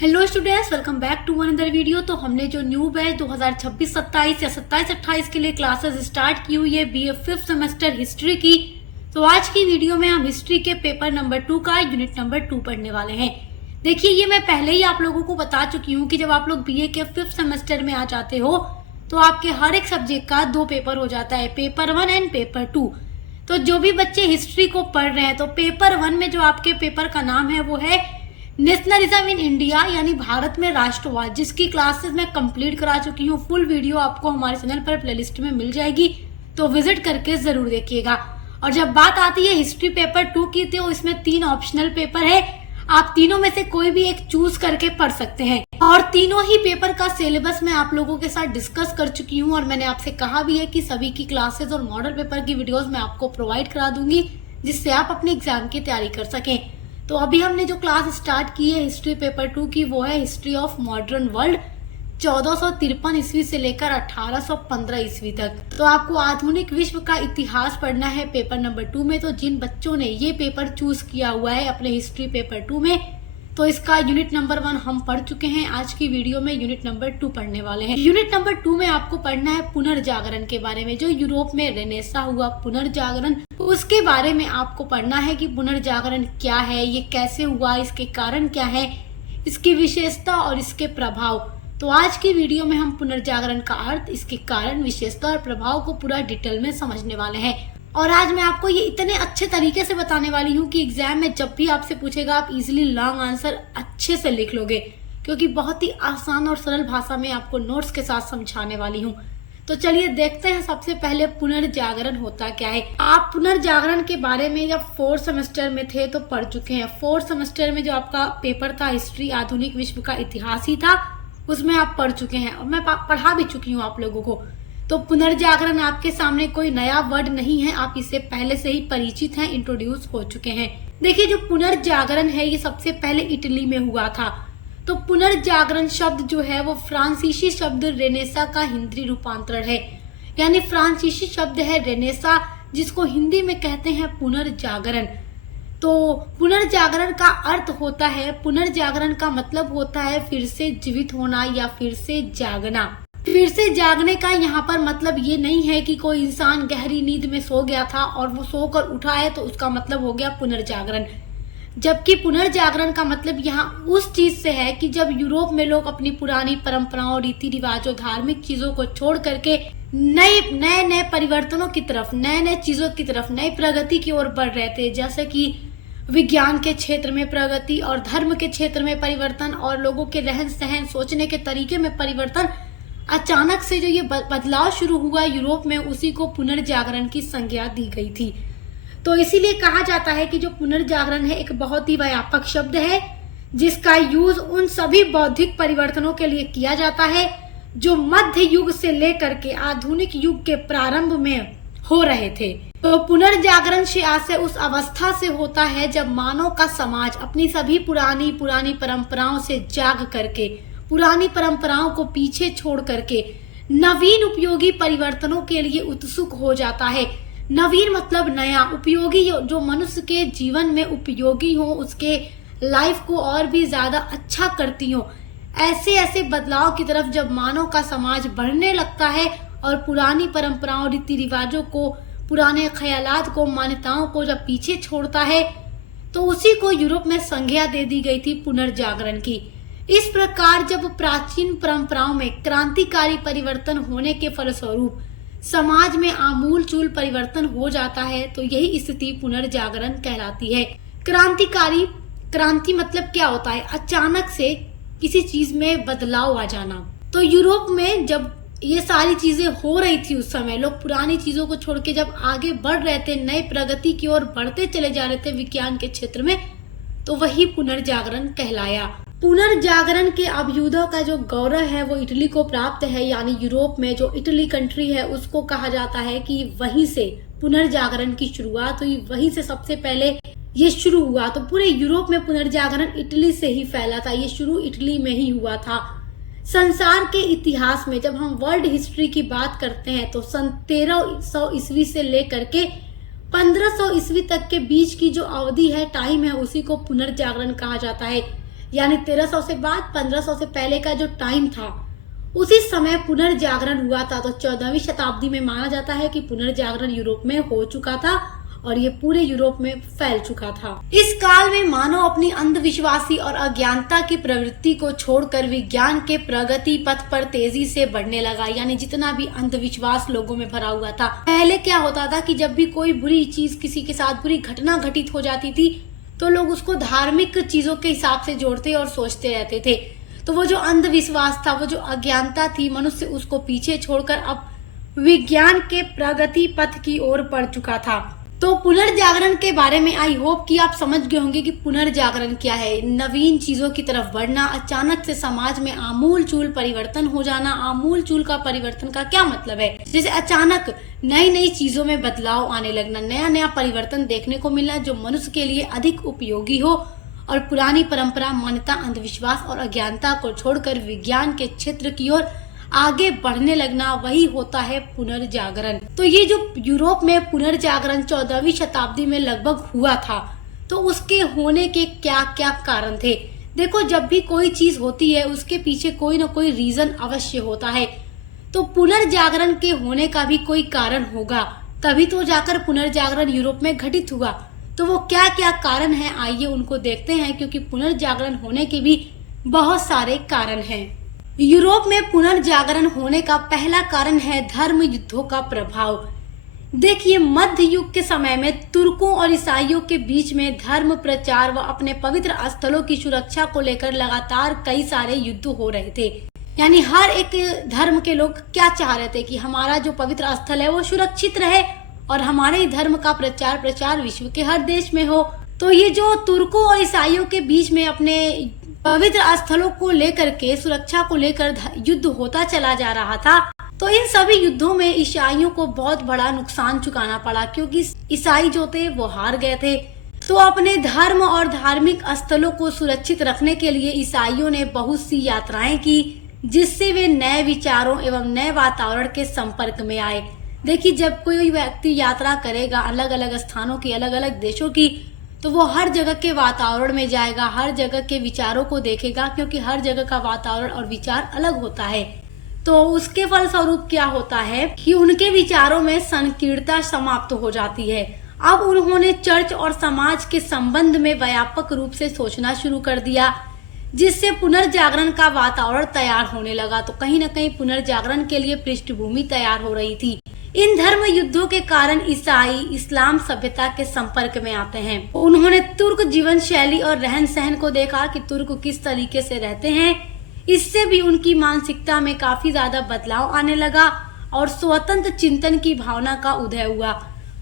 Hello students, welcome back to another video. तो हमने जो न्यू बैच 2026-27 या 27-28 के लिए क्लासेस स्टार्ट की हुई है बीए 5th सेमेस्टर हिस्ट्री की। तो आज की वीडियो में हम हिस्ट्री के पेपर नंबर 2 का यूनिट नंबर 2 पढ़ने वाले हैं। देखिए, ये मैं पहले ही आप लोगों को बता चुकी हूँ कि जब आप लोग बीए के 5th सेमेस्टर में आ जाते हो तो आपके हर एक सब्जेक्ट का 2 पेपर हो जाता है, पेपर 1 एंड पेपर 2। तो जो भी बच्चे हिस्ट्री को पढ़ रहे हैं तो पेपर 1 में जो आपके पेपर का नाम है वो है नेशनलिज्म इन इंडिया, यानी भारत में राष्ट्रवाद, जिसकी क्लासेस मैं कंप्लीट करा चुकी हूँ। फुल वीडियो आपको हमारे चैनल पर प्लेलिस्ट में मिल जाएगी, तो विजिट करके जरूर देखिएगा। और जब बात आती है हिस्ट्री पेपर 2 की, तो इसमें 3 ऑप्शनल पेपर है। आप तीनों में से कोई भी एक चूज करके पढ़ सकते हैं और तीनों ही पेपर का सिलेबस मैं आप लोगों के साथ डिस्कस कर चुकी हूँ और मैंने आपसे कहा भी है कि सभी की क्लासेस और मॉडल पेपर की वीडियोस मैं आपको प्रोवाइड करा दूंगी, जिससे आप अपने एग्जाम की तैयारी कर सकें। तो अभी हमने जो क्लास स्टार्ट की है हिस्ट्री पेपर 2 की, वो है हिस्ट्री ऑफ मॉडर्न वर्ल्ड 1453 ईस्वी से लेकर 1815 ईस्वी तक। तो आपको आधुनिक विश्व का इतिहास पढ़ना है पेपर नंबर 2 में। तो जिन बच्चों ने ये पेपर चूज किया हुआ है अपने हिस्ट्री पेपर 2 में, तो इसका यूनिट नंबर 1 हम पढ़ चुके हैं। आज की वीडियो में यूनिट नंबर 2 पढ़ने वाले हैं। यूनिट नंबर 2 में आपको पढ़ना है पुनर्जागरण के बारे में, जो यूरोप में रेनेसा हुआ पुनर्जागरण, उसके बारे में आपको पढ़ना है कि पुनर्जागरण क्या है, ये कैसे हुआ, इसके कारण क्या है, इसकी विशेषता और इसके प्रभाव। तो आज की वीडियो में हम पुनर्जागरण का अर्थ, इसके कारण, विशेषता और प्रभाव को पूरा डिटेल में समझने वाले हैं। और आज मैं आपको ये इतने अच्छे तरीके से बताने वाली हूँ कि एग्जाम में जब भी आपसे पूछेगा आप इजीली लॉन्ग आंसर अच्छे से लिख लोगे, क्योंकि बहुत ही आसान और सरल भाषा में आपको नोट्स के साथ समझाने वाली हूँ। तो चलिए देखते हैं सबसे पहले पुनर्जागरण होता क्या है। आप पुनर्जागरण के बारे में जब 4th सेमेस्टर में थे तो पढ़ चुके हैं। 4th सेमेस्टर में जो आपका पेपर था हिस्ट्री आधुनिक विश्व का इतिहास ही था, उसमें आप पढ़ चुके हैं और मैं पढ़ा भी चुकी हूँ आप लोगों को। तो पुनर्जागरण आपके सामने कोई नया वर्ड नहीं है, आप इससे पहले से ही परिचित हैं, इंट्रोड्यूस हो चुके हैं। देखिए, जो पुनर्जागरण है ये सबसे पहले इटली में हुआ था। तो पुनर्जागरण शब्द जो है वो फ्रांसीसी शब्द रेनेसा का हिंदी रूपांतरण है, यानी फ्रांसीसी शब्द है रेनेसा, जिसको हिंदी में कहते हैं पुनर्जागरण। तो पुनर्जागरण का अर्थ होता है, पुनर्जागरण का मतलब होता है फिर से जीवित होना या फिर से जागना। फिर से जागने का यहाँ पर मतलब ये नहीं है कि कोई इंसान गहरी नींद में सो गया था और वो सोकर उठा है तो उसका मतलब हो गया पुनर्जागरण। जबकि पुनर्जागरण का मतलब यहाँ उस चीज से है कि जब यूरोप में लोग अपनी पुरानी परंपराओं, रीति रिवाजों, धार्मिक चीजों को छोड़ करके नए परिवर्तनों की तरफ, नए चीजों की तरफ, नई प्रगति की ओर बढ़ रहे थे, जैसे कि विज्ञान के क्षेत्र में प्रगति और धर्म के क्षेत्र में परिवर्तन और लोगों के रहन सहन, सोचने के तरीके में परिवर्तन। अचानक से जो ये बदलाव शुरू हुआ यूरोप में, उसी को पुनर्जागरण की संज्ञा दी गई थी। तो इसीलिए कहा जाता है कि जो पुनर्जागरण है एक बहुत ही व्यापक शब्द है, जिसका यूज उन सभी बौद्धिक परिवर्तनों के लिए किया जाता है जो मध्य युग से लेकर के आधुनिक युग के प्रारंभ में हो रहे थे। तो पुनर्जागरण से आशय उस अवस्था से होता है जब मानव का समाज अपनी सभी पुरानी परंपराओं से जाग करके, पुरानी परंपराओं को पीछे छोड़ करके नवीन उपयोगी परिवर्तनों के लिए उत्सुक हो जाता है। नवीन मतलब नया, उपयोगी जो मनुष्य के जीवन में उपयोगी हो, उसके लाइफ को और भी ज्यादा अच्छा करती हो। ऐसे बदलाव की तरफ जब मानव का समाज बढ़ने लगता है और पुरानी परंपराओं, रीति रिवाजों को, पुराने ख्यालात को, मान्यताओं को जब पीछे छोड़ता है, तो उसी को यूरोप में संज्ञा दे दी गई थी पुनर्जागरण की। इस प्रकार जब प्राचीन परंपराओं में क्रांतिकारी परिवर्तन होने के फलस्वरूप समाज में आमूलचूल परिवर्तन हो जाता है, तो यही स्थिति पुनर्जागरण कहलाती है। क्रांति मतलब क्या होता है? अचानक से किसी चीज में बदलाव आ जाना। तो यूरोप में जब ये सारी चीजें हो रही थी उस समय, लोग पुरानी चीजों को छोड़ के जब आगे बढ़ रहे थे, नई प्रगति की ओर बढ़ते चले जा रहे थे विज्ञान के क्षेत्र में, तो वही पुनर्जागरण कहलाया। पुनर्जागरण के अभ्युदय का जो गौरव है वो इटली को प्राप्त है, यानी यूरोप में जो इटली कंट्री है उसको कहा जाता है कि वहीं से पुनर्जागरण की शुरुआत हुई, वहीं से सबसे पहले ये शुरू हुआ। तो पूरे यूरोप में पुनर्जागरण इटली से ही फैला था, ये शुरू इटली में ही हुआ था। संसार के इतिहास में जब हम वर्ल्ड हिस्ट्री की बात करते हैं तो सन 1300 ईस्वी से लेकर के 1500 ईस्वी तक के बीच की जो अवधि है, टाइम है, उसी को पुनर्जागरण कहा जाता है। यानी 1300 से बाद 1500 से पहले का जो टाइम था, उसी समय पुनर्जागरण हुआ था। तो 14वीं शताब्दी में माना जाता है कि पुनर्जागरण यूरोप में हो चुका था और ये पूरे यूरोप में फैल चुका था। इस काल में मानव अपनी अंधविश्वासी और अज्ञानता की प्रवृत्ति को छोड़कर विज्ञान के प्रगति पथ पर तेजी से बढ़ने लगा। यानी जितना भी अंधविश्वास लोगों में भरा हुआ था, पहले क्या होता था कि जब भी कोई बुरी चीज, किसी के साथ बुरी घटना घटित हो जाती थी, तो लोग उसको धार्मिक चीजों के हिसाब से जोड़ते और सोचते रहते थे। तो वो जो अंधविश्वास था, वो जो अज्ञानता थी, मनुष्य उसको पीछे छोड़कर अब विज्ञान के प्रगति पथ की ओर बढ़ चुका था। तो पुनर्जागरण के बारे में आई होप कि आप समझ गए होंगे कि पुनर्जागरण क्या है। नवीन चीजों की तरफ बढ़ना, अचानक से समाज में आमूल चूल परिवर्तन हो जाना। आमूल चूल का परिवर्तन का क्या मतलब है? जैसे अचानक नई नई चीजों में बदलाव आने लगना, नया नया परिवर्तन देखने को मिलना जो मनुष्य के लिए अधिक उपयोगी हो, और पुरानी परंपरा, मान्यता, अंधविश्वास और अज्ञानता को छोड़कर विज्ञान के क्षेत्र की ओर आगे बढ़ने लगना, वही होता है पुनर्जागरण। तो ये जो यूरोप में पुनर्जागरण 14वीं शताब्दी में लगभग हुआ था, तो उसके होने के क्या क्या कारण थे? देखो, जब भी कोई चीज होती है उसके पीछे कोई ना कोई रीजन अवश्य होता है। तो पुनर्जागरण के होने का भी कोई कारण होगा, तभी तो जाकर पुनर्जागरण यूरोप में घटित हुआ। तो वो क्या क्या कारण है, आइए उनको देखते हैं, क्योंकि पुनर्जागरण होने के भी बहुत सारे कारण हैं। यूरोप में पुनर्जागरण होने का पहला कारण है धर्म युद्धों का प्रभाव। देखिए, मध्य युग के समय में तुर्कों और ईसाइयों के बीच में धर्म प्रचार व अपने पवित्र स्थलों की सुरक्षा को लेकर लगातार कई सारे युद्ध हो रहे थे। यानी हर एक धर्म के लोग क्या चाह रहे थे कि हमारा जो पवित्र स्थल है वो सुरक्षित रहे और हमारे ही धर्म का प्रचार विश्व के हर देश में हो। तो ये जो तुर्कों और ईसाइयों के बीच में अपने पवित्र स्थलों को लेकर के, सुरक्षा को लेकर युद्ध होता चला जा रहा था, तो इन सभी युद्धों में ईसाइयों को बहुत बड़ा नुकसान चुकाना पड़ा, क्योंकि ईसाई जो थे वो हार गए थे। तो अपने धर्म और धार्मिक स्थलों को सुरक्षित रखने के लिए ईसाइयों ने बहुत सी यात्राएं की, जिससे वे नए विचारों एवं नए वातावरण के संपर्क में आए। देखिए, जब कोई व्यक्ति यात्रा करेगा अलग अलग स्थानों की, अलग अलग देशों की, तो वो हर जगह के वातावरण में जाएगा, हर जगह के विचारों को देखेगा, क्योंकि हर जगह का वातावरण और विचार अलग होता है। तो उसके फलस्वरूप क्या होता है कि उनके विचारों में संकीर्णता समाप्त हो जाती है। अब उन्होंने चर्च और समाज के संबंध में व्यापक रूप से सोचना शुरू कर दिया, जिससे पुनर्जागरण का वातावरण तैयार होने लगा। तो कहीं न कहीं पुनर्जागरण के लिए पृष्ठभूमि तैयार हो रही थी। इन धर्म युद्धों के कारण ईसाई इस्लाम सभ्यता के संपर्क में आते हैं। उन्होंने तुर्क जीवन शैली और रहन सहन को देखा कि तुर्क किस तरीके से रहते हैं। इससे भी उनकी मानसिकता में काफी ज्यादा बदलाव आने लगा और स्वतंत्र चिंतन की भावना का उदय हुआ।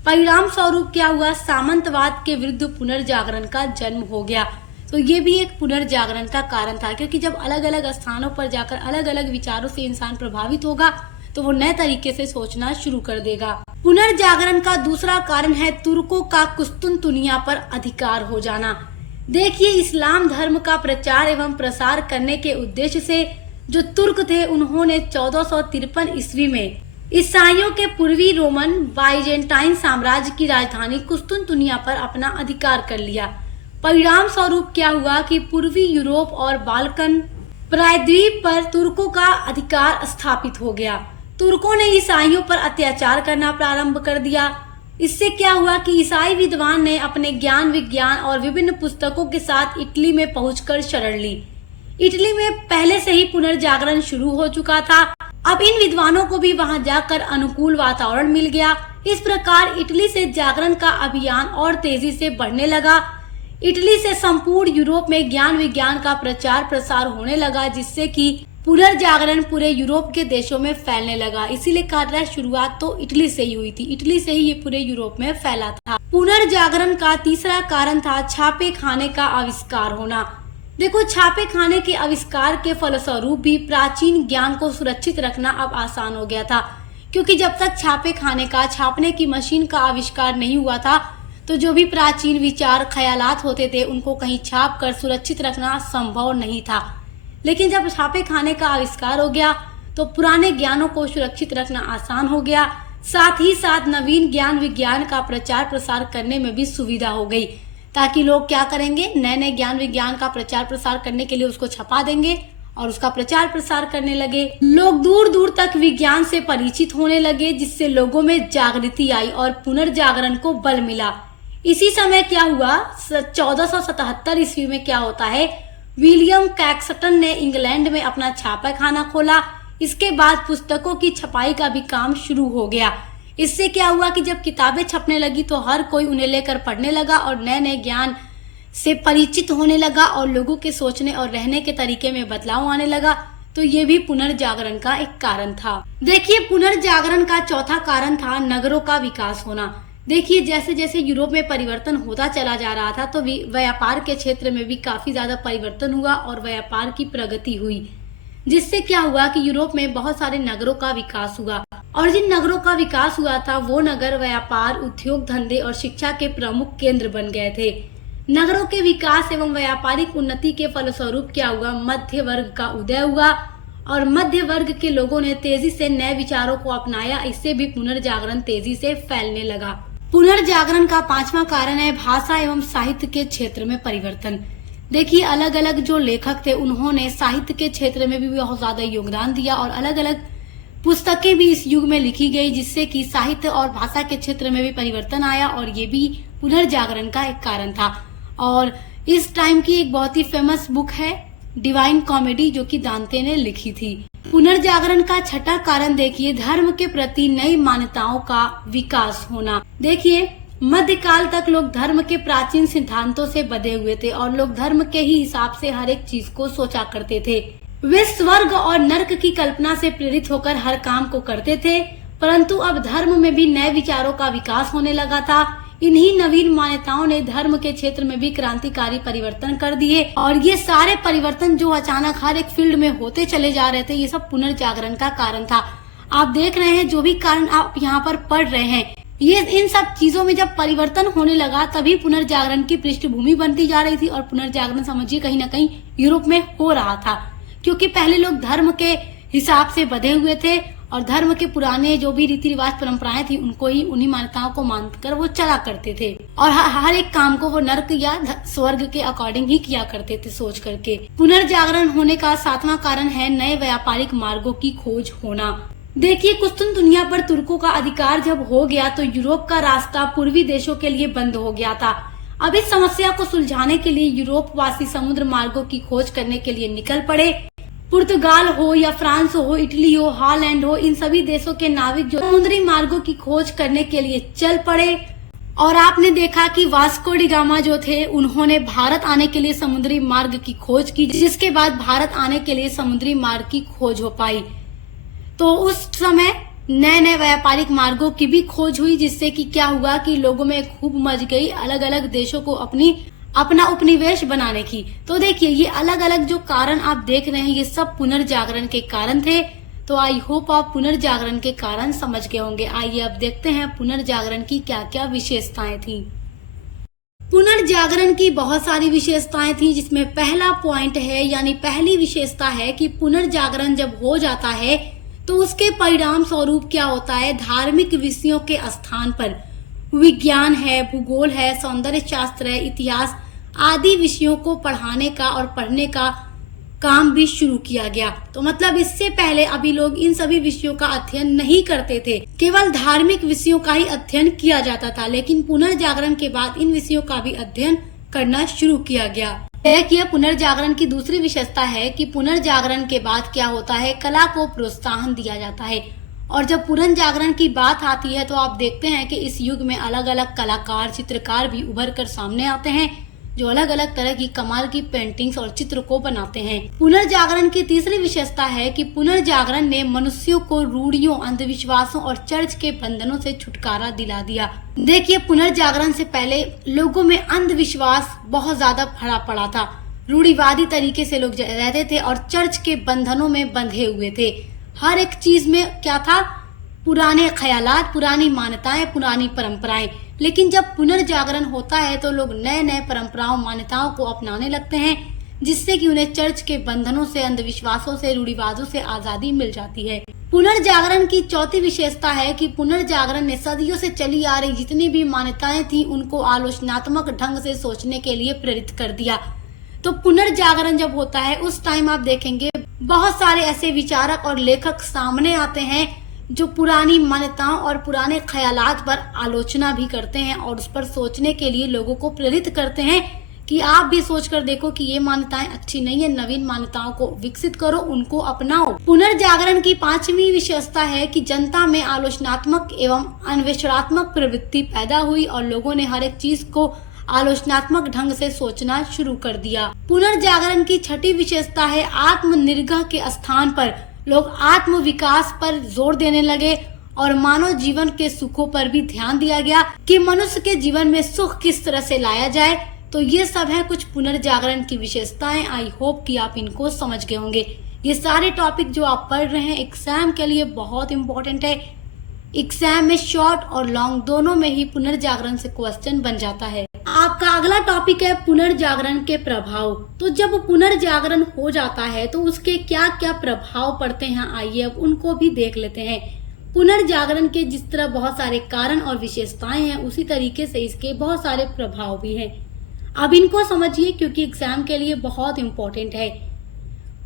परिणाम स्वरूप क्या हुआ? सामंतवाद के विरुद्ध पुनर्जागरण का जन्म हो गया। तो ये भी एक पुनर्जागरण का कारण था, क्योंकि जब अलग अलग स्थानों पर जाकर अलग अलग विचारों से इंसान प्रभावित होगा तो वो नए तरीके से सोचना शुरू कर देगा। पुनर्जागरण का दूसरा कारण है तुर्कों का कुस्तुनतुनिया पर अधिकार हो जाना। देखिए, इस्लाम धर्म का प्रचार एवं प्रसार करने के उद्देश्य से जो तुर्क थे, उन्होंने 1453 ईस्वी में ईसाइयों के पूर्वी रोमन बाइजेंटाइन साम्राज्य की राजधानी कुस्तुनतुनिया पर अपना अधिकार कर लिया। परिणाम स्वरूप क्या हुआ कि पूर्वी यूरोप और बाल्कन प्रायद्वीप पर तुर्कों का अधिकार स्थापित हो गया। तुर्कों ने ईसाइयों पर अत्याचार करना प्रारंभ कर दिया। इससे क्या हुआ कि ईसाई विद्वान ने अपने ज्ञान, विज्ञान और विभिन्न पुस्तकों के साथ इटली में पहुंचकर शरण ली। इटली में पहले से ही पुनर्जागरण शुरू हो चुका था। अब इन विद्वानों को भी वहां जाकर अनुकूल वातावरण मिल गया। इस प्रकार इटली से जागरण का अभियान और तेजी से बढ़ने लगा। इटली से संपूर्ण यूरोप में ज्ञान विज्ञान का प्रचार प्रसार होने लगा, जिससे कि पुनर्जागरण पूरे यूरोप के देशों में फैलने लगा। इसीलिए कहा जाता है शुरुआत तो इटली से ही हुई थी। इटली से ही ये पूरे यूरोप में फैला था। पुनर्जागरण का तीसरा कारण था छापे खाने का आविष्कार होना। देखो, छापे खाने के आविष्कार के फलस्वरूप भी प्राचीन ज्ञान को सुरक्षित रखना अब आसान हो गया था, क्योंकि जब तक छापे खाने का, छापने की मशीन का आविष्कार नहीं हुआ था, तो जो भी प्राचीन विचार, ख्यालात होते थे, उनको कहीं छाप कर सुरक्षित रखना संभव नहीं था। लेकिन जब छापे खाने का आविष्कार हो गया तो पुराने ज्ञानों को सुरक्षित रखना आसान हो गया। साथ ही साथ नवीन ज्ञान विज्ञान का प्रचार प्रसार करने में भी सुविधा हो गई। ताकि लोग क्या करेंगे, नए नए ज्ञान विज्ञान का प्रचार प्रसार करने के लिए उसको छपा देंगे और उसका प्रचार प्रसार करने लगे। लोग दूर दूर तक विज्ञान से परिचित होने लगे, जिससे लोगों में जागृति आई और पुनर्जागरण को बल मिला। इसी समय क्या हुआ, 1477 ईस्वी में क्या होता है, विलियम कैक्सटन ने इंग्लैंड में अपना छापा खाना खोला। इसके बाद पुस्तकों की छपाई का भी काम शुरू हो गया। इससे क्या हुआ कि जब किताबें छपने लगी तो हर कोई उन्हें लेकर पढ़ने लगा और नए नए ज्ञान से परिचित होने लगा और लोगों के सोचने और रहने के तरीके में बदलाव आने लगा। तो ये भी पुनर्जागरण का एक कारण था। देखिए, पुनर्जागरण का चौथा कारण था नगरों का विकास होना। देखिए, जैसे जैसे यूरोप में परिवर्तन होता चला जा रहा था तो व्यापार के क्षेत्र में भी काफी ज्यादा परिवर्तन हुआ और व्यापार की प्रगति हुई, जिससे क्या हुआ कि यूरोप में बहुत सारे नगरों का विकास हुआ और जिन नगरों का विकास हुआ था वो नगर व्यापार, उद्योग धंधे और शिक्षा के प्रमुख केंद्र बन गए थे। नगरों के विकास एवं व्यापारिक उन्नति के फलस्वरूप क्या हुआ, मध्य वर्ग का उदय हुआ और मध्य वर्ग के लोगों ने तेजी से नए विचारों को अपनाया। इससे भी पुनर्जागरण तेजी से फैलने लगा। पुनर्जागरण का पांचवा कारण है भाषा एवं साहित्य के क्षेत्र में परिवर्तन। देखिए, अलग अलग जो लेखक थे उन्होंने साहित्य के क्षेत्र में भी बहुत ज्यादा योगदान दिया और अलग अलग पुस्तकें भी इस युग में लिखी गई, जिससे कि साहित्य और भाषा के क्षेत्र में भी परिवर्तन आया और ये भी पुनर्जागरण का एक कारण था। और इस टाइम की एक बहुत ही फेमस बुक है डिवाइन कॉमेडी, जो कि दांते ने लिखी थी। पुनर्जागरण का छठा कारण देखिए, धर्म के प्रति नई मान्यताओं का विकास होना। देखिए, मध्यकाल तक लोग धर्म के प्राचीन सिद्धांतों से बंधे हुए थे और लोग धर्म के ही हिसाब से हर एक चीज को सोचा करते थे। वे स्वर्ग और नर्क की कल्पना से प्रेरित होकर हर काम को करते थे, परंतु अब धर्म में भी नए विचारों का विकास होने लगा था। इन्हीं नवीन मान्यताओं ने धर्म के क्षेत्र में भी क्रांतिकारी परिवर्तन कर दिए और ये सारे परिवर्तन जो अचानक हर एक फील्ड में होते चले जा रहे थे, ये सब पुनर्जागरण का कारण था। आप देख रहे हैं, जो भी कारण आप यहाँ पर पढ़ रहे हैं, ये इन सब चीजों में जब परिवर्तन होने लगा तभी पुनर्जागरण की पृष्ठभूमि बनती जा रही थी और पुनर्जागरण समझिए कहीं ना कहीं यूरोप में हो रहा था, क्योंकि पहले लोग धर्म के हिसाब से बंधे हुए थे और धर्म के पुराने जो भी रीति रिवाज परंपराएं थी उनको ही, उन्हीं मान्यताओं को मानकर वो चला करते थे और हर एक काम को वो नर्क या स्वर्ग के अकॉर्डिंग ही किया करते थे सोच करके। पुनर्जागरण होने का सातवां कारण है नए व्यापारिक मार्गों की खोज होना। देखिए, कुस्तुन दुनिया पर तुर्कों का अधिकार जब हो गया तो यूरोप का रास्ता पूर्वी देशों के लिए बंद हो गया था। अब इस समस्या को सुलझाने के लिए यूरोप वासी समुद्र मार्गों की खोज करने के लिए निकल पड़े। पुर्तगाल हो या फ्रांस हो, इटली हो, हॉलैंड हो, इन सभी देशों के नाविक जो समुद्री मार्गों की खोज करने के लिए चल पड़े और आपने देखा कि वास्को डी गामा जो थे उन्होंने भारत आने के लिए समुद्री मार्ग की खोज की, जिसके बाद भारत आने के लिए समुद्री मार्ग की खोज हो पाई। तो उस समय नए नए व्यापारिक मार्गों की भी खोज हुई, जिससे कि क्या हुआ कि लोगों में खूब मच गई अलग अलग देशों को अपना उपनिवेश बनाने की। तो देखिए, ये अलग अलग जो कारण आप देख रहे हैं ये सब पुनर्जागरण के कारण थे। तो आई होप आप पुनर्जागरण के कारण समझ गए होंगे। आइए अब देखते हैं पुनर्जागरण की क्या क्या विशेषताएं थी। पुनर्जागरण की बहुत सारी विशेषताएं थी, जिसमें पहला पॉइंट है यानी पहली विशेषता है कि पुनर्जागरण जब हो जाता है तो उसके परिणाम स्वरूप क्या होता है, धार्मिक विषयों के स्थान पर विज्ञान है, भूगोल है, सौंदर्य शास्त्र है, इतिहास आदि विषयों को पढ़ाने का और पढ़ने का काम भी शुरू किया गया। तो मतलब इससे पहले अभी लोग इन सभी विषयों का अध्ययन नहीं करते थे, केवल धार्मिक विषयों का ही अध्ययन किया जाता था, लेकिन पुनर्जागरण के बाद इन विषयों का भी अध्ययन करना शुरू किया गया। देखिए, पुनर्जागरण की दूसरी विशेषता है कि पुनर्जागरण के बाद क्या होता है, कला को प्रोत्साहन दिया जाता है। और जब पुनर्जागरण की बात आती है तो आप देखते हैं कि इस युग में अलग अलग कलाकार, चित्रकार भी उभर कर सामने आते हैं, जो अलग अलग तरह की कमाल की पेंटिंग्स और चित्र को बनाते हैं। पुनर्जागरण की तीसरी विशेषता है कि पुनर्जागरण ने मनुष्यों को रूढ़ियों, अंधविश्वासों और चर्च के बंधनों से छुटकारा दिला दिया। देखिए, पुनर्जागरण से पहले लोगों में अंधविश्वास बहुत ज्यादा भरा पड़ा था, रूढ़िवादी तरीके से लोग रहते थे और चर्च के बंधनों में बंधे हुए थे। हर एक चीज में क्या था, पुराने ख्यालात, पुरानी मान्यताएं, पुरानी परंपराएं। लेकिन जब पुनर्जागरण होता है तो लोग नए नए परंपराओं, मान्यताओं को अपनाने लगते हैं, जिससे कि उन्हें चर्च के बंधनों से, अंधविश्वासों से, रूढ़िवादों से आजादी मिल जाती है। पुनर्जागरण की चौथी विशेषता है कि पुनर्जागरण ने सदियों से चली आ रही जितनी भी मान्यताएं थी उनको आलोचनात्मक ढंग से सोचने के लिए प्रेरित कर दिया। तो पुनर्जागरण जब होता है उस टाइम आप देखेंगे बहुत सारे ऐसे विचारक और लेखक सामने आते हैं जो पुरानी मान्यताओं और पुराने ख्यालात पर आलोचना भी करते हैं और उस पर सोचने के लिए लोगों को प्रेरित करते हैं कि आप भी सोच कर देखो कि ये मान्यताएं अच्छी नहीं है, नवीन मान्यताओं को विकसित करो, उनको अपनाओ। पुनर्जागरण की पांचवी विशेषता है कि जनता में आलोचनात्मक एवं अन्वेषणात्मक प्रवृत्ति पैदा हुई और लोगों ने हर एक चीज को आलोचनात्मक ढंग से सोचना शुरू कर दिया। पुनर्जागरण की छठी विशेषता है आत्मनिर्भर के स्थान पर लोग आत्म विकास पर जोर देने लगे और मानव जीवन के सुखों पर भी ध्यान दिया गया कि मनुष्य के जीवन में सुख किस तरह से लाया जाए। तो ये सब है कुछ पुनर्जागरण की विशेषताएं। आई होप कि आप इनको समझ गए होंगे। ये सारे टॉपिक जो आप पढ़ रहे हैं एग्जाम के लिए बहुत इंपॉर्टेंट है। एग्जाम में शॉर्ट और लॉन्ग दोनों में ही पुनर्जागरण से क्वेश्चन बन जाता है। आपका अगला टॉपिक है पुनर्जागरण के प्रभाव। तो जब पुनर्जागरण हो जाता है तो उसके क्या क्या प्रभाव पड़ते हैं, आइए अब उनको भी देख लेते हैं। पुनर्जागरण के जिस तरह बहुत सारे कारण और विशेषताएं हैं उसी तरीके से इसके बहुत सारे प्रभाव भी हैं। अब इनको समझिए क्योंकि एग्जाम के लिए बहुत इंपॉर्टेंट है।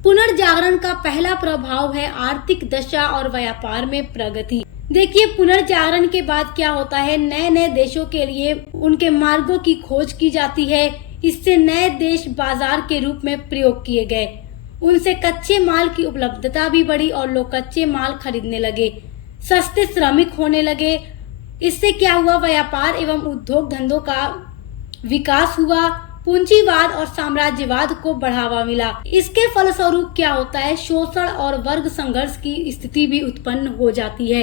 पुनर्जागरण का पहला प्रभाव है आर्थिक दशा और व्यापार में प्रगति। देखिए पुनर्जागरण के बाद क्या होता है, नए नए देशों के लिए उनके मार्गों की खोज की जाती है। इससे नए देश बाजार के रूप में प्रयोग किए गए, उनसे कच्चे माल की उपलब्धता भी बढ़ी और लोग कच्चे माल खरीदने लगे, सस्ते श्रमिक होने लगे। इससे क्या हुआ, व्यापार एवं उद्योग धंधों का विकास हुआ, पूंजीवाद और साम्राज्यवाद को बढ़ावा मिला। इसके फलस्वरूप क्या होता है, शोषण और वर्ग संघर्ष की स्थिति भी उत्पन्न हो जाती है।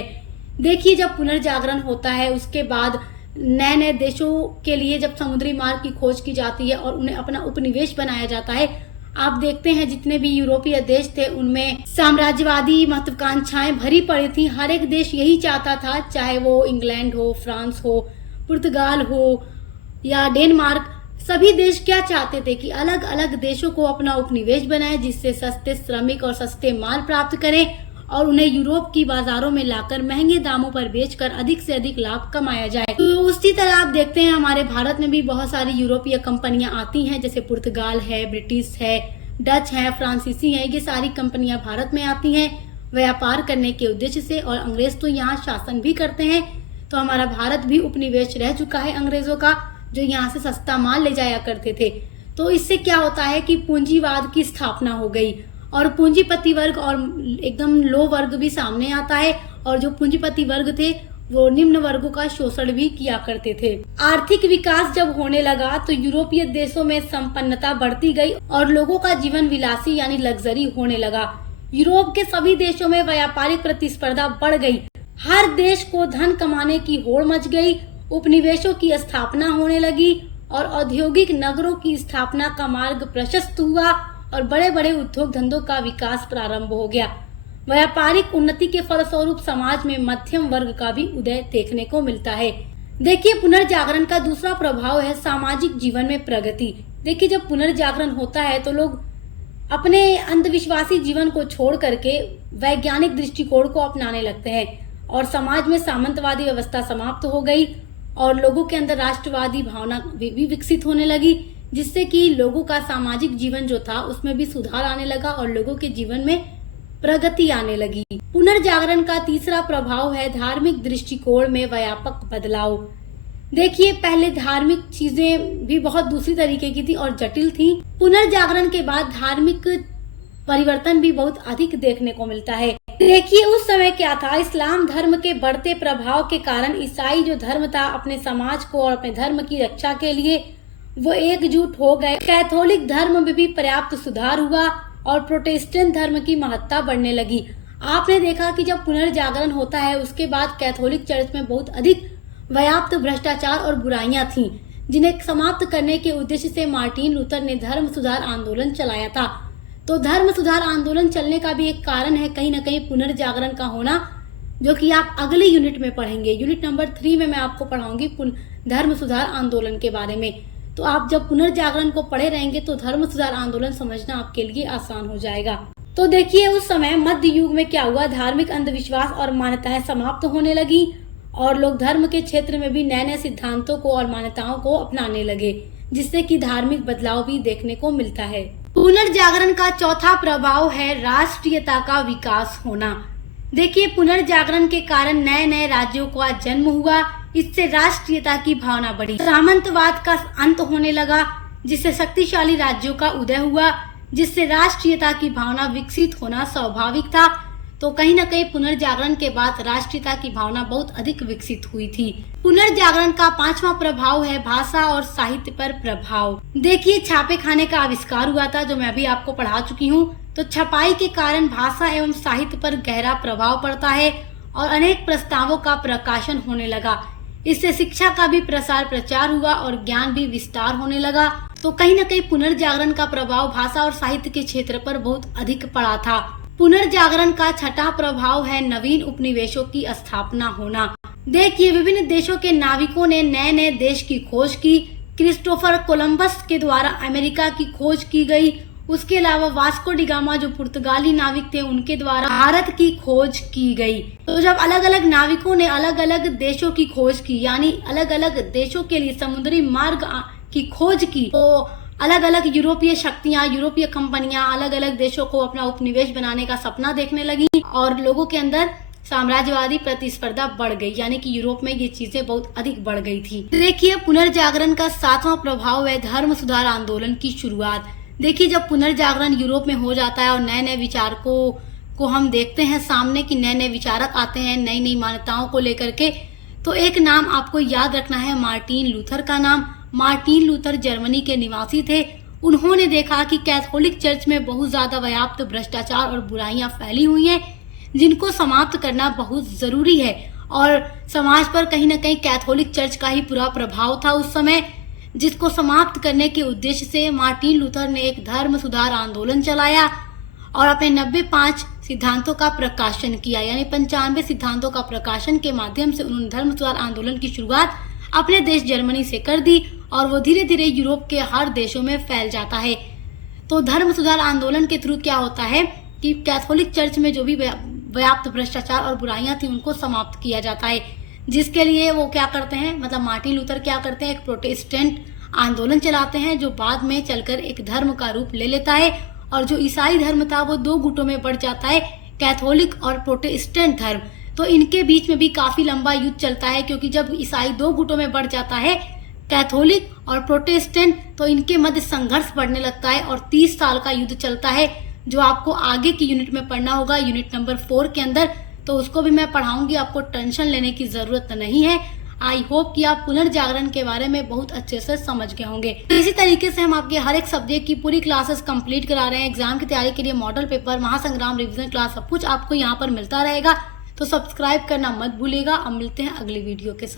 देखिए जब पुनर्जागरण होता है उसके बाद नए नए देशों के लिए जब समुद्री मार्ग की खोज की जाती है और उन्हें अपना उपनिवेश बनाया जाता है, आप देखते हैं जितने भी यूरोपीय देश थे उनमें साम्राज्यवादी महत्वाकांक्षाएं भरी पड़ी थी। हर एक देश यही चाहता था, चाहे वो इंग्लैंड हो, फ्रांस हो, पुर्तगाल हो या डेनमार्क, सभी देश क्या चाहते थे कि अलग अलग देशों को अपना उपनिवेश बनाए जिससे सस्ते श्रमिक और सस्ते माल प्राप्त करें और उन्हें यूरोप की बाजारों में लाकर महंगे दामों पर बेचकर अधिक से अधिक लाभ कमाया जाए। तो उसी तरह आप देखते हैं हमारे भारत में भी बहुत सारी यूरोपीय कंपनियां आती हैं, जैसे पुर्तगाल है, ब्रिटिश है, डच है, फ्रांसीसी है। ये सारी कंपनियां भारत में आती हैं व्यापार करने के उद्देश्य से और अंग्रेज तो यहाँ शासन भी करते हैं। तो हमारा भारत भी उपनिवेश रह चुका है अंग्रेजों का, जो यहाँ से सस्ता माल ले जाया करते थे। तो इससे क्या होता है कि पूंजीवाद की स्थापना हो गई और पूंजीपति वर्ग और एकदम लो वर्ग भी सामने आता है और जो पूंजीपति वर्ग थे वो निम्न वर्गों का शोषण भी किया करते थे। आर्थिक विकास जब होने लगा तो यूरोपीय देशों में संपन्नता बढ़ती गई और लोगों का जीवन विलासी यानी लग्जरी होने लगा। यूरोप के सभी देशों में व्यापारिक प्रतिस्पर्धा बढ़ गई, हर देश को धन कमाने की होड़ मच गई, उपनिवेशों की स्थापना होने लगी और औद्योगिक नगरों की स्थापना का मार्ग प्रशस्त हुआ और बड़े बड़े उद्योग धंधों का विकास प्रारंभ हो गया। व्यापारिक उन्नति के फलस्वरूप समाज में मध्यम वर्ग का भी उदय देखने को मिलता है। देखिए पुनर्जागरण का दूसरा प्रभाव है सामाजिक जीवन में प्रगति। देखिए जब पुनर्जागरण होता है तो लोग अपने अंधविश्वासी जीवन को छोड़ करके वैज्ञानिक दृष्टिकोण को अपनाने लगते हैं और समाज में सामंतवादी व्यवस्था समाप्त हो गई और लोगों के अंदर राष्ट्रवादी भावना भी विकसित होने लगी, जिससे कि लोगों का सामाजिक जीवन जो था उसमें भी सुधार आने लगा और लोगों के जीवन में प्रगति आने लगी। पुनर्जागरण का तीसरा प्रभाव है धार्मिक दृष्टिकोण में व्यापक बदलाव। देखिए पहले धार्मिक चीजें भी बहुत दूसरी तरीके की थी और जटिल थी। पुनर्जागरण के बाद धार्मिक परिवर्तन भी बहुत अधिक देखने को मिलता है। देखिए उस समय क्या था, इस्लाम धर्म के बढ़ते प्रभाव के कारण ईसाई जो धर्म था अपने समाज को और अपने धर्म की रक्षा के लिए वो एकजुट हो गए। कैथोलिक धर्म में भी पर्याप्त सुधार हुआ और प्रोटेस्टेंट धर्म की महत्ता बढ़ने लगी। आपने देखा कि जब पुनर्जागरण होता है उसके बाद कैथोलिक चर्च में बहुत अधिक व्याप्त भ्रष्टाचार और बुराइयां थीं, जिन्हें समाप्त करने के उद्देश्य से मार्टिन लूथर ने धर्म सुधार आंदोलन चलाया था। तो धर्म सुधार आंदोलन चलने का भी एक कारण है कहीं न कहीं पुनर्जागरण का होना, जो कि आप अगले यूनिट में पढ़ेंगे। यूनिट नंबर 3 में मैं आपको पढ़ाऊंगी धर्म सुधार आंदोलन के बारे में। तो आप जब पुनर्जागरण को पढ़े रहेंगे तो धर्म सुधार आंदोलन समझना आपके लिए आसान हो जाएगा। तो देखिए उस समय मध्य युग में क्या हुआ, धार्मिक अंधविश्वास और मान्यताएं समाप्त होने लगी और लोग धर्म के क्षेत्र में भी नए नए सिद्धांतों को और मान्यताओं को अपनाने लगे, जिससे कि धार्मिक बदलाव भी देखने को मिलता है। पुनर्जागरण का चौथा प्रभाव है राष्ट्रीयता का विकास होना। देखिए पुनर्जागरण के कारण नए नए राज्यों का जन्म हुआ, इससे राष्ट्रीयता की भावना बढ़ी, सामंतवाद का अंत होने लगा, जिससे शक्तिशाली राज्यों का उदय हुआ, जिससे राष्ट्रीयता की भावना विकसित होना स्वाभाविक था। तो कहीं न कहीं पुनर्जागरण के बाद राष्ट्रीयता की भावना बहुत अधिक विकसित हुई थी। पुनर्जागरण का पांचवा प्रभाव है भाषा और साहित्य पर प्रभाव। देखिए छापे खाने का आविष्कार हुआ था, जो मैं अभी आपको पढ़ा चुकी हूँ। तो छपाई के कारण भाषा एवं साहित्य पर गहरा प्रभाव पड़ता है और अनेक प्रस्तावों का प्रकाशन होने लगा। इससे शिक्षा का भी प्रसार प्रचार हुआ और ज्ञान भी विस्तार होने लगा। तो कहीं न कहीं पुनर्जागरण का प्रभाव भाषा और साहित्य के क्षेत्र पर बहुत अधिक पड़ा था। पुनर्जागरण का छठा प्रभाव है नवीन उपनिवेशों की स्थापना होना। देखिए विभिन्न देशों के नाविकों ने नए नए देश की खोज की। क्रिस्टोफर कोलंबस के द्वारा अमेरिका की खोज की गई। उसके अलावा वास्को डी गामा जो पुर्तगाली नाविक थे, उनके द्वारा भारत की खोज की गई। तो जब अलग अलग नाविकों ने अलग अलग देशों की खोज की, यानी अलग अलग देशों के लिए समुद्री मार्ग की खोज की, तो अलग अलग यूरोपीय शक्तियां, यूरोपीय कंपनियां अलग अलग देशों को अपना उपनिवेश बनाने का सपना देखने लगी और लोगों के अंदर साम्राज्यवादी प्रतिस्पर्धा बढ़ गई, यानी कि यूरोप में ये चीजें बहुत अधिक बढ़ गई थी। देखिए पुनर्जागरण का सातवां प्रभाव है धर्म सुधार आंदोलन की शुरुआत। देखिए जब पुनर्जागरण यूरोप में हो जाता है और नए नए विचारकों को हम देखते हैं सामने कि नए नए विचारक आते हैं नई नई मान्यताओं को लेकर के, तो एक नाम आपको याद रखना है मार्टिन लूथर का नाम। मार्टिन लूथर जर्मनी के निवासी थे। उन्होंने देखा कि कैथोलिक चर्च में बहुत ज्यादा व्याप्त भ्रष्टाचार और बुराइयां फैली हुई हैं, जिनको समाप्त करना बहुत जरूरी है और समाज पर कहीं न कहीं कैथोलिक चर्च का ही पूरा प्रभाव था उस समय, जिसको समाप्त करने के उद्देश्य से मार्टिन लूथर ने एक धर्म सुधार आंदोलन चलाया और अपने 95 सिद्धांतों का प्रकाशन किया, यानी 95 सिद्धांतों का प्रकाशन के माध्यम से उन्होंने धर्म सुधार आंदोलन की शुरुआत अपने देश जर्मनी से कर दी और वो धीरे धीरे यूरोप के हर देशों में फैल जाता है। तो धर्म सुधार आंदोलन के थ्रू क्या होता है कि कैथोलिक चर्च में जो भी व्याप्त भ्रष्टाचार और बुराइयां थी उनको समाप्त किया जाता है, जिसके लिए वो क्या करते हैं, मतलब मार्टिन लूथर क्या करते हैं, एक प्रोटेस्टेंट आंदोलन चलाते हैं जो बाद में चलकर एक धर्म का रूप ले लेता है और जो ईसाई धर्म था वो दो गुटों में बढ़ जाता है, कैथोलिक और प्रोटेस्टेंट धर्म। तो इनके बीच में भी काफी लंबा युद्ध चलता है, क्योंकि जब ईसाई दो गुटों में बढ़ जाता है, कैथोलिक और प्रोटेस्टेंट, तो इनके मध्य संघर्ष बढ़ने लगता है और 30 साल का युद्ध चलता है, जो आपको आगे की यूनिट में पढ़ना होगा, यूनिट नंबर 4 के अंदर। तो उसको भी मैं पढ़ाऊंगी, आपको टेंशन लेने की जरूरत नहीं है। आई होप कि आप पुनर्जागरण के बारे में बहुत अच्छे से समझ गए होंगे। इसी तरीके से हम आपके हर एक सब्जेक्ट की पूरी क्लासेस कंप्लीट करा रहे हैं। एग्जाम की तैयारी के लिए मॉडल पेपर, महासंग्राम, रिवीजन क्लास, सब कुछ आपको यहाँ पर मिलता रहेगा। तो सब्सक्राइब करना मत भूलिएगा। अब मिलते हैं अगली वीडियो के साथ।